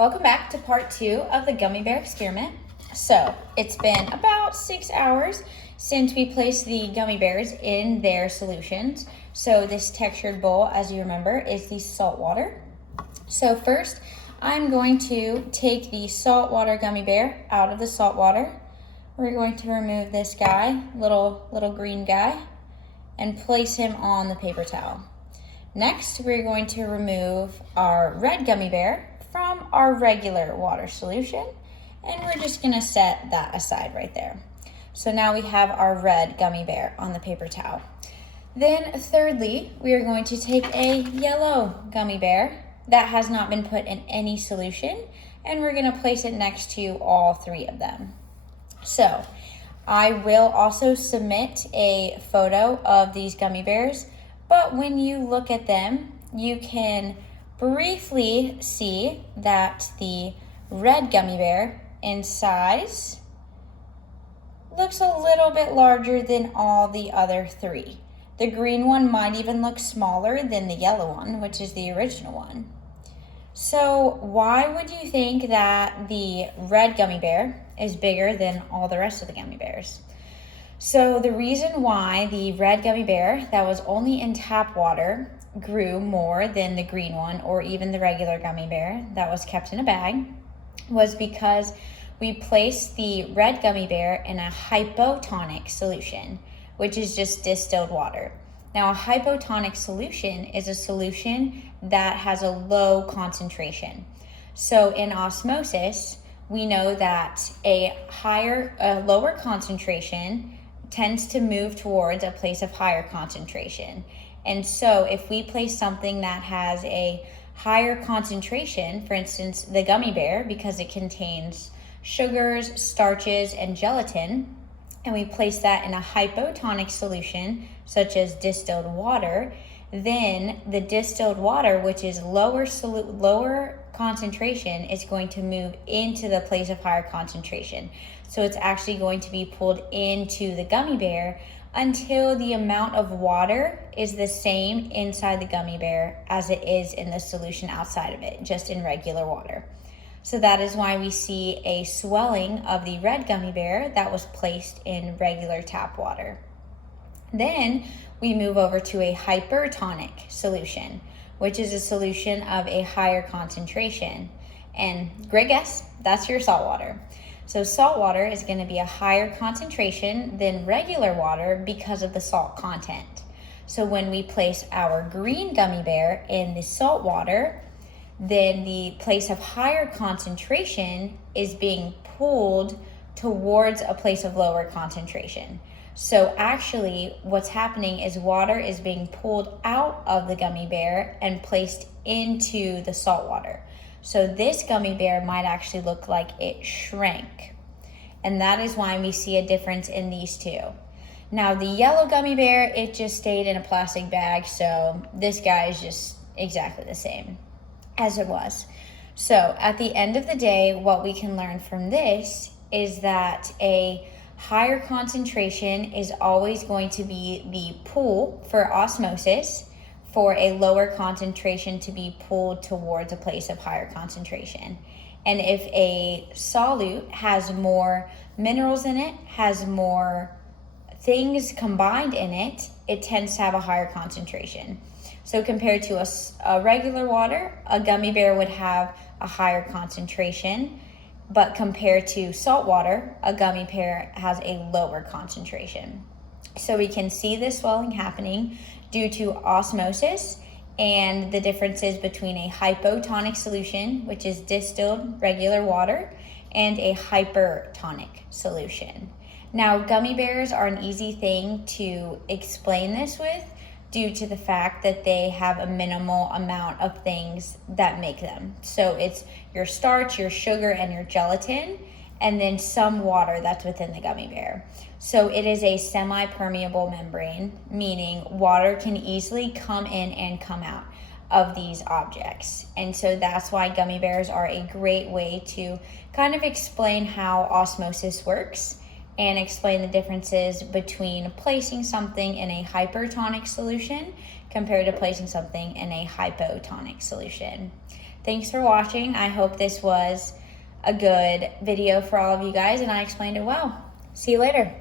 Welcome back to part 2 of the gummy bear experiment. So it's been about 6 hours since we placed the gummy bears in their solutions. So this textured bowl, as you remember, is the salt water. So first, I'm going to take the saltwater gummy bear out of the salt water. We're going to remove this guy, little green guy, and place him on the paper towel. Next, we're going to remove our red gummy bear from our regular water solution, and we're just gonna set that aside right there. So now we have our red gummy bear on the paper towel. Then thirdly, we are going to take a yellow gummy bear that has not been put in any solution, and we're gonna place it next to all 3 of them. So I will also submit a photo of these gummy bears, but when you look at them, you can briefly see that the red gummy bear in size looks a little bit larger than all the other 3. The green one might even look smaller than the yellow one, which is the original one. So why would you think that the red gummy bear is bigger than all the rest of the gummy bears? So the reason why the red gummy bear that was only in tap water grew more than the green one or even the regular gummy bear that was kept in a bag was because we placed the red gummy bear in a hypotonic solution, which is just distilled water. Now, a hypotonic solution is a solution that has a low concentration. So in osmosis, we know that a lower concentration tends to move towards a place of higher concentration. And so if we place something that has a higher concentration, for instance, the gummy bear, because it contains sugars, starches, and gelatin, and we place that in a hypotonic solution, such as distilled water, then the distilled water, which is lower concentration, is going to move into the place of higher concentration. So it's actually going to be pulled into the gummy bear until the amount of water is the same inside the gummy bear as it is in the solution outside of it, just in regular water. So that is why we see a swelling of the red gummy bear that was placed in regular tap water. Then we move over to a hypertonic solution, which is a solution of a higher concentration. And great guess, that's your salt water. So salt water is going to be a higher concentration than regular water because of the salt content. So when we place our green gummy bear in the salt water, then the place of higher concentration is being pulled towards a place of lower concentration. So actually what's happening is water is being pulled out of the gummy bear and placed into the salt water. So this gummy bear might actually look like it shrank. And that is why we see a difference in these 2. Now the yellow gummy bear, it just stayed in a plastic bag. So this guy is just exactly the same as it was. So at the end of the day, what we can learn from this is that a higher concentration is always going to be the pull for osmosis, for a lower concentration to be pulled towards a place of higher concentration. And if a solute has more minerals in it, has more things combined in it, it tends to have a higher concentration. So compared to a regular water, a gummy bear would have a higher concentration, but compared to salt water, a gummy bear has a lower concentration. So we can see this swelling happening due to osmosis and the differences between a hypotonic solution, which is distilled regular water, and a hypertonic solution. Now, gummy bears are an easy thing to explain this with due to the fact that they have a minimal amount of things that make them. So it's your starch, your sugar, and your gelatin, and then some water that's within the gummy bear. So it is a semi-permeable membrane, meaning water can easily come in and come out of these objects. And so that's why gummy bears are a great way to kind of explain how osmosis works and explain the differences between placing something in a hypertonic solution compared to placing something in a hypotonic solution. Thanks for watching. I hope this was a good video for all of you guys and I explained it well. See you later.